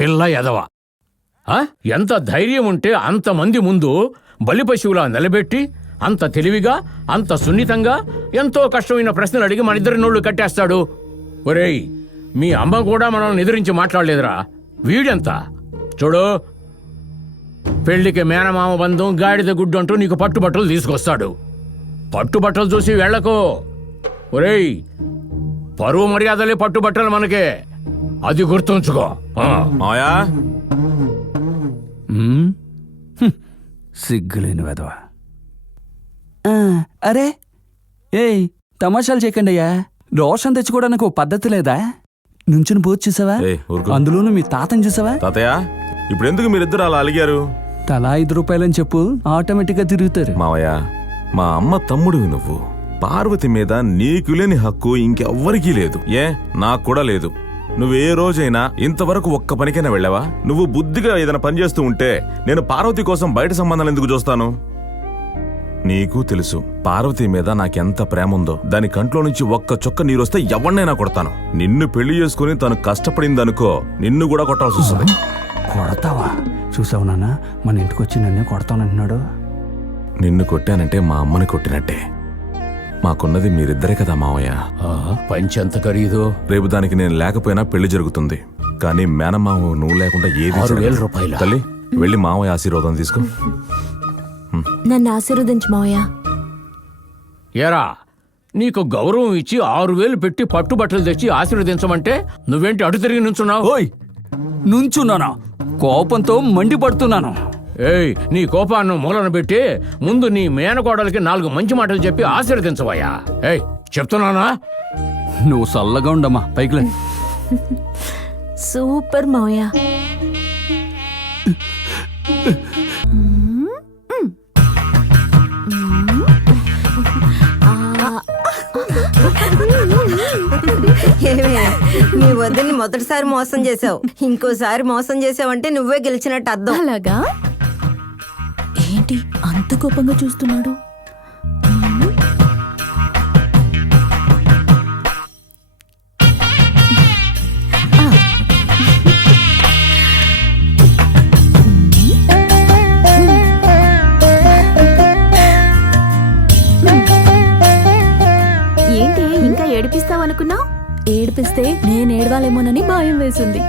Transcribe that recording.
పిల్ల ఎదవ. ఎంత ధైర్యం ఉంటే అంతమంది ముందు బలిపశువులా నిలబెట్టి అంత తెలివిగా అంత సున్నితంగా ఎంతో కష్టమైన ప్రశ్నలు అడిగి మన ఇద్దరి నోళ్లు కట్టేస్తాడు. ఒరేయ్, మీ అమ్మ కూడా మనల్ని ఎదిరించి మాట్లాడలేదురా. వీడెంత చూడు, పెళ్లికి మేనమామ బంధం గాడిద గుడ్డు అంటూ నీకు పట్టుబట్టలు తీసుకొస్తాడు. పట్టుబట్టలు చూసి వెళ్ళకో. ఒరేయ్, పరువు మర్యాదలే పట్టుబట్టలు మనకే, అది గుర్తుంచుకో. మాయా, సిగ్గులేని వెధవా. అరే ఏయ్, తమాషాలు చేయకండి అయ్యా. రోషన్ తెచ్చుకోవడానికి ఓ పద్ధతి లేదా? నుంచుని పోతు చూసావా? అందులోనూ మీ తాతని చూసావా? తాతయ్య, ఇప్పుడు ఎందుకు మీరిద్దరు అలా అలిగారు? తలా 5 రూపాయలని చెప్పు, ఆటోమేటిక్ గా తిరుగుతారు. మావయ్య, మా అమ్మ తమ్ముడివి నువ్వు. పార్వతి మీద నీకు లేని హక్కు ఇంకెవ్వరికీ లేదు. నాకు కూడా లేదు. నువ్వే రోజైనా ఇంతవరకు ఒక్క పనికైనా వెళ్ళావా? నువ్వు బుద్ధిగా ఏదైనా పని చేస్తూ ఉంటే నేను పార్వతి కోసం బయట సంబంధాలు ఎందుకు చూస్తాను? నీకు తెలుసు పార్వతి మీద నాకెంత ప్రేమ ఉందో. దాని కంట్లో నుంచి ఒక్క చుక్క నీరొస్తే ఎవరినైనా కొడతాను. నిన్ను పెళ్లి చేసుకుని తను కష్టపడిందనుకో, నిన్ను కూడా కొట్టాల్సి వస్తుంది. కొడతావా? చూసావు నాన్న, మన ఇంటికి వచ్చి నన్నే కొడతానంటున్నాడు. నిన్ను కొట్టానంటే మా అమ్మని కొట్టినట్టే. మాకున్నది మీరిద్దరే కదా మావయ్య. పంచెంత ఖరీదు? రేపు దానికి నేను లేకపోయినా పెళ్లి జరుగుతుంది. కానీ మేనమావ నువ్వు లేకుండా ఏది 6,000 రూపాయలు. తల్లి, వెళ్ళి మావయ్య ఆశీర్వాదం తీసుకో. నన్ను ఆశీర్వదించు మావయ్య. ఏరా, నీకు గౌరవం ఇచ్చి 6,000 పెట్టి పట్టుబట్టలు తెచ్చి ఆశీర్వదించమంటే నువ్వేంటి అటు తిరిగి నుంచున్నావు? ఓయ్, నుంచున్నానా? కోపంతో మండిపడుతున్నాను. ఏయ్, నీ కోపాన్ని మూలన పెట్టి ముందు నీ మేనకోడలికి 4 మంచి మాటలు చెప్పి ఆశీర్వదించవయ్యా. ఏయ్, చెప్తున్నానా? నువ్వు చల్లగా ఉండమ్మా, పైకి. సూపర్ మావయ్య. ఏమే, నీ వద్దని మొదటిసారి మోసం చేసావు, ఇంకోసారి మోసం చేసావంటే నువ్వే గెలిచినట్టు అర్థం. అలాగా? ఏంటి అంత కోపంగా చూస్తున్నాడు? ఏంటి ఇంకా ఏడిపిస్తావనుకున్నావు? ఏడిపిస్తే నేను ఏడవాలేమోనని భయం వేసింది.